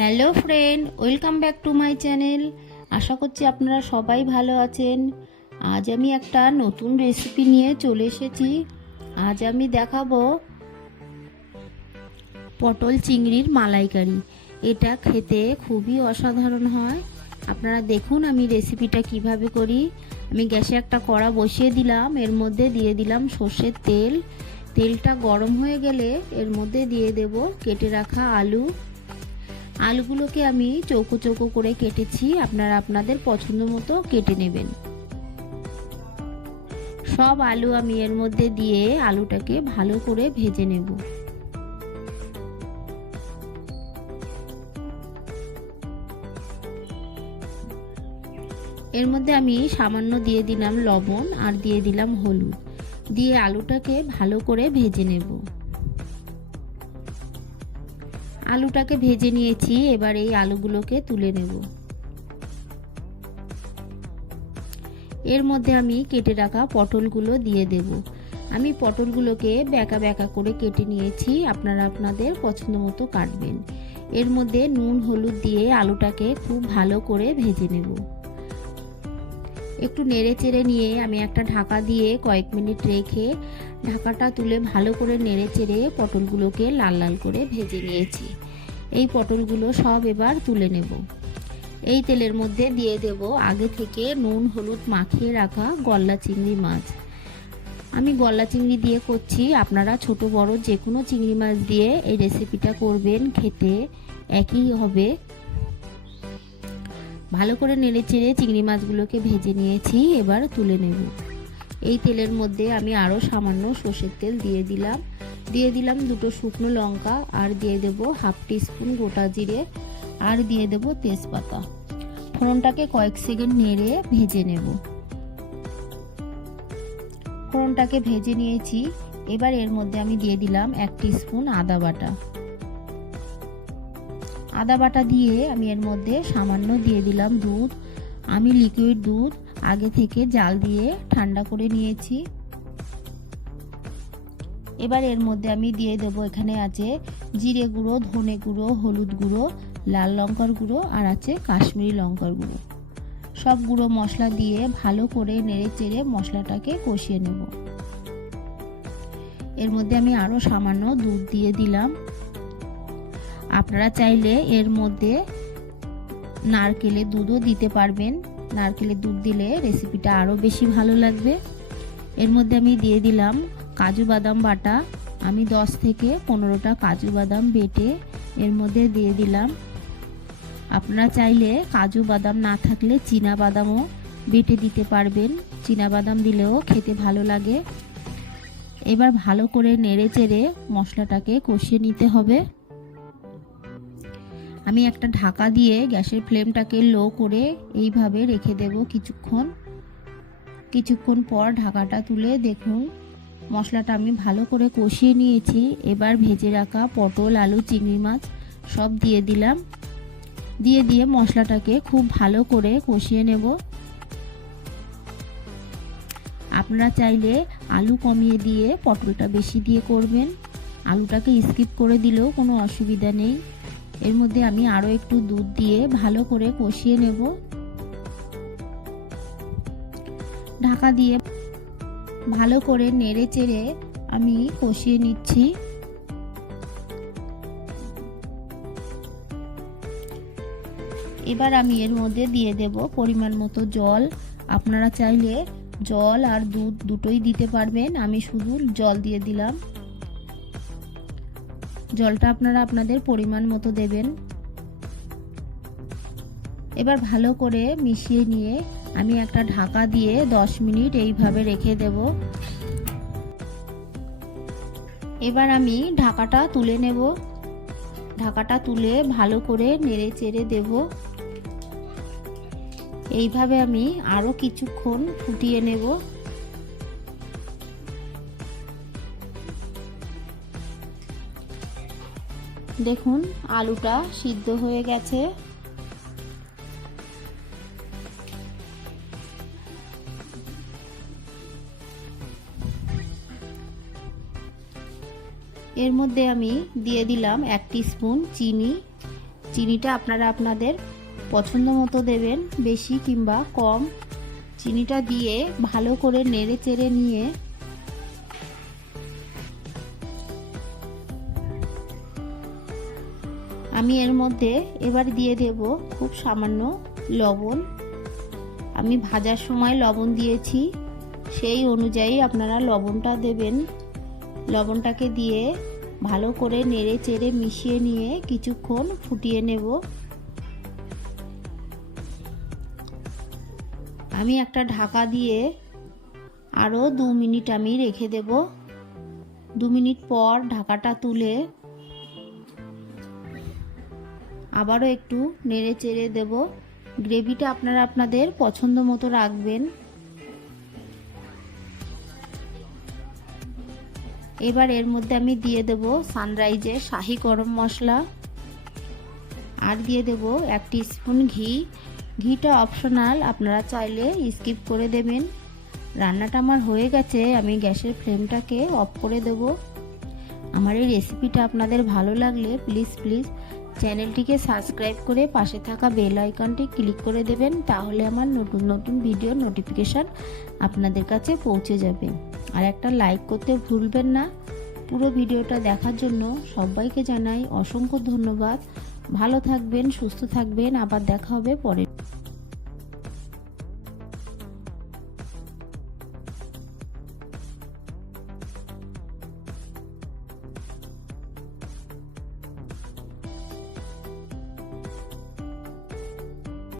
Hello friend, welcome back to my channel. আশা করছি আপনারা সবাই ভালো আছেন। আজ আমি একটা নতুন রেসিপি নিয়ে চলে এসেছি। আজ আমি দেখাবো পটল চিংড়ির মালাইকারি। এটা খেতে খুবই অসাধারণ হয়। আপনারা দেখুন আমি রেসিপিটা কিভাবে করি। আমি গ্যাসে একটা কড়া বসিয়ে দিলাম, এর মধ্যে দিয়ে দিলাম সর্ষের তেল। তেলটা গরম হয়ে গেলে এর মধ্যে দিয়ে দেব কেটে রাখা আলুগুলোকে আমি চৌকো চৌকো করে কেটেছি, আপনারা আপনাদের পছন্দ মতো কেটে নেবেন। সব আলু আমি এর মধ্যে দিয়ে আলুটাকে ভালো করে ভেজে নেব। এর মধ্যে আমি সামান্য দিয়ে দিলাম লবণ আর দিয়ে দিলাম হলুদ, দিয়ে আলুটাকে ভালো করে ভেজে নেব। আলুটাকে ভেজে নিয়েছি, এবার এই আলুগুলোকে তুলে নেব। এর মধ্যে আমি কেটে রাখা পটলগুলো দিয়ে দেব। আমি পটলগুলোকে ব্যাকা ব্যাকা করে কেটে নিয়েছি, আপনারা আপনাদের পছন্দ মতো কাটবেন। এর মধ্যে নুন হলুদ দিয়ে আলুটাকে খুব ভালো করে ভেজে নেব। একটু নেড়ে চেড়ে নিয়ে আমি একটা ঢাকা দিয়ে কয়েক মিনিট রেখে ঢাকাটা তুলে ভালো করে নেড়ে চেড়ে পটলগুলোকে লাল লাল করে ভেজে নিয়েছি। এই পটলগুলো সব এবার তুলে নেব। এই তেলের মধ্যে দিয়ে দেব আগে থেকে নুন হলুদ মাখিয়ে রাখা গলদা চিংড়ি মাছ। আমি গলদা চিংড়ি দিয়ে করছি, আপনারা ছোট বড় যে কোনো চিংড়ি মাছ দিয়ে এই রেসিপিটা করবেন, খেতে একই হবে। ভালো করে নেড়ে চেড়ে চিংড়ি মাছগুলোকে ভেজে নিয়েছি, এবার তুলে নেব। এই তেলের মধ্যে আমি আরও সামান্য সর্ষের তেল দিয়ে দিলাম দুটো শুকনো লঙ্কা, আর দিয়ে দেব হাফ টিস্পুন গোটা জিরে, আর দিয়ে দেব তেজপাতা। ফোড়নটাকে কয়েক সেকেন্ড নেড়ে ভেজে নেব। ফোড়নটাকে ভেজে নিয়েছি, এবার এর মধ্যে আমি দিয়ে দিলাম 1 টিস্পুন আদা বাটা দিয়ে আমি এর মধ্যে সামান্য দিয়ে দিলাম দুধ। আমি লিকুইড দুধ আগে থেকে জাল দিয়ে ঠান্ডা করে নিয়েছি। এবার এর মধ্যে আমি দিয়ে দেব, এখানে আছে জিরে গুঁড়ো, ধনে গুঁড়ো, হলুদ গুঁড়ো, লাল লঙ্কার গুঁড়ো, আর আছে কাশ্মীরি লঙ্কার গুঁড়ো। সব গুঁড়ো মশলা দিয়ে ভালো করে নেড়ে চেড়ে মশলাটাকে কষিয়ে নেব। এর মধ্যে আমি আরও সামান্য দুধ দিয়ে দিলাম। আপনারা চাইলে এর মধ্যে নারকেলের দুধও দিতে পারবেন। নারকেলের দুধ দিলে রেসিপিটা আরও বেশি ভালো লাগবে। এর মধ্যে আমি দিয়ে দিলাম কাজু বাদাম বাটা। আমি 10 থেকে 15টা কাজু বাদাম বেটে এর মধ্যে দিয়ে দিলাম। আপনারা চাইলে কাজু বাদাম না থাকলে চীনা বাদামও বেটে দিতে পারবেন, চীনা বাদাম দিলেও খেতে ভালো লাগে। এবার ভালো করে নেড়ে চেড়ে মশলাটাকে কষিয়ে নিতে হবে। আমি একটা ঢাকা দিয়ে গ্যাসের ফ্লেমটাকে লো করে এইভাবে রেখে দেব কিছুক্ষণ পর ঢাকাটা তুলে দেখুন মশলাটা আমি ভালো করে কষিয়ে নিয়েছি। এবার ভেজে রাখা পটল, আলু, চিংড়ি মাছ সব দিয়ে দিলাম। দিয়ে মশলাটাকে খুব ভালো করে কষিয়ে নেব। আপনারা চাইলে আলু কমিয়ে দিয়ে পটলটা বেশি দিয়ে করবেন, আলুটাকে স্কিপ করে দিলেও কোনো অসুবিধা নেই। এর মধ্যে আমি আরও একটু দুধ দিয়ে ভালো করে কষিয়ে নেব। ঢাকা দিয়ে ভালো করে নেড়ে চেড়ে আমি কষিয়ে নিচ্ছি। এবার আমি এর মধ্যে দিয়ে দেব পরিমাণ মতো জল। আপনারা চাইলে জল আর দুধ দুটোই দিতে পারবেন, আমি শুধু জল দিয়ে দিলাম। জলটা আপনারা আপনাদের পরিমাণ মতো দেবেন। এবার ভালো করে মিশিয়ে নিয়ে আমি একটা ঢাকা দিয়ে 10 মিনিট এইভাবে রেখে দেব। এবার আমি ঢাকাটা তুলে নেব। ঢাকাটা তুলে ভালো করে নেড়ে চেড়ে দেব। এইভাবে আমি আরও কিছুক্ষণ ফুটিয়ে নেব। দেখুন আলুটা সিদ্ধ হয়ে গেছে। এর মধ্যে আমি দিয়ে দিলাম 1 টিস্পুন চিনি। চিনিটা আপনারা আপনাদের পছন্দ মতো দেবেন, বেশি কিংবা কম। চিনিটা দিয়ে ভালো করে নেড়ে চেড়ে নিয়ে আমি এর মধ্যে এবার দিয়ে দেব খুব সামান্য লবণ। আমি ভাজার সময় লবণ দিয়েছি, সেই অনুযায়ী আপনারা লবণটা দেবেন। লবণটাকে দিয়ে ভালো করে নেড়ে চেড়ে মিশিয়ে নিয়ে কিছুক্ষণ ফুটিয়ে নেব। আমি একটা ঢাকা দিয়ে আরও 2 মিনিট আমি রেখে দেব। 2 মিনিট পর ঢাকাটা তুলে আবারও একটু নেড়ে চেড়ে দেব। গ্রেভিটা আপনারা আপনাদের পছন্দ মতো রাখবেন। এবার এর মধ্যে আমি দিয়ে দেব সানরাইজের শাহি গরম মশলা, আর দিয়ে দেব 1 টিস্পুন ঘি। ঘিটা অপশনাল, আপনারা চাইলে স্কিপ করে দেবেন। রান্নাটা আমার হয়ে গেছে, আমি গ্যাসের ফ্লেমটাকে অফ করে দেব। আমার এই রেসিপিটা আপনাদের ভালো লাগলে প্লিজ চ্যানেলটিকে সাবস্ক্রাইব করে পাশে থাকা বেল আইকনটি ক্লিক করে দেবেন, তাহলে আমার নতুন নতুন ভিডিও নোটিফিকেশান আপনাদের কাছে পৌঁছে যাবে। আর একটা লাইক করতে ভুলবেন না। পুরো ভিডিওটা দেখার জন্য সবাইকে জানাই অসংখ্য ধন্যবাদ। ভালো থাকবেন, সুস্থ থাকবেন, আবার দেখা হবে পরে।